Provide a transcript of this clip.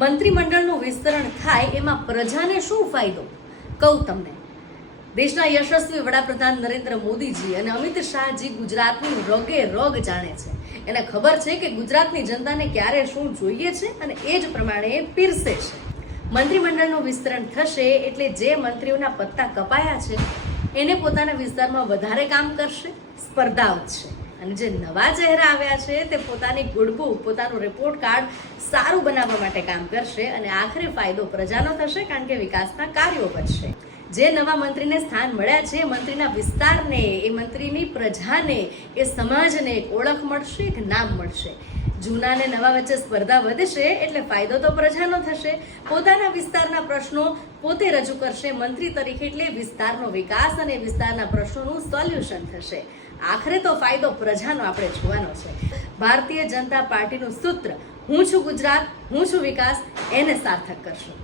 મંત્રીમંડળનું વિસ્તરણ થાય એમાં પ્રજાને શું ફાયદો? કહું તમને. દેશના યશસ્વી વડાપ્રધાન નરેન્દ્ર મોદીજી અને અમિત શાહજી ગુજરાતની રગે રગ જાણે છે. એને ખબર છે કે ગુજરાતની જનતાને ક્યારે શું જોઈએ છે અને એ જ પ્રમાણે પીરસે છે. મંત્રીમંડળનું વિસ્તરણ થશે એટલે જે મંત્રીઓના પત્તા કપાયા છે એને પોતાના વિસ્તારમાં વધારે કામ કરશે, સ્પર્ધા વધશે. અને જે નવા ચહેરા આવ્યા છે તે પોતાની ગુડબુક, પોતાનું રિપોર્ટ કાર્ડ સારું બનાવવા માટે કામ કરશે અને આખરે ફાયદો પ્રજાનો થશે, કારણ કે વિકાસના કાર્યો વધશે. જે નવા મંત્રીને સ્થાન મળ્યા છે, મંત્રીના વિસ્તારને, એ મંત્રીની પ્રજાને, એ સમાજને એક ઓળખ મળશે, એક નામ મળશે. જૂના ને નવા વચ્ચે સ્પર્ધા વધશે એટલે ફાયદો તો પ્રજાનો થશે. પોતાના વિસ્તારના પ્રશ્નો પોતે રજૂ કરશે મંત્રી તરીકે, એટલે વિસ્તારનો વિકાસ અને વિસ્તારના પ્રશ્નોનું સોલ્યુશન થશે. આખરે તો ફાયદો પ્રજાનો આપણે જોવાનો છે. ભારતીય જનતા પાર્ટીનું સૂત્ર હું છું ગુજરાત, હું છું વિકાસ, એને સાર્થક કરશું.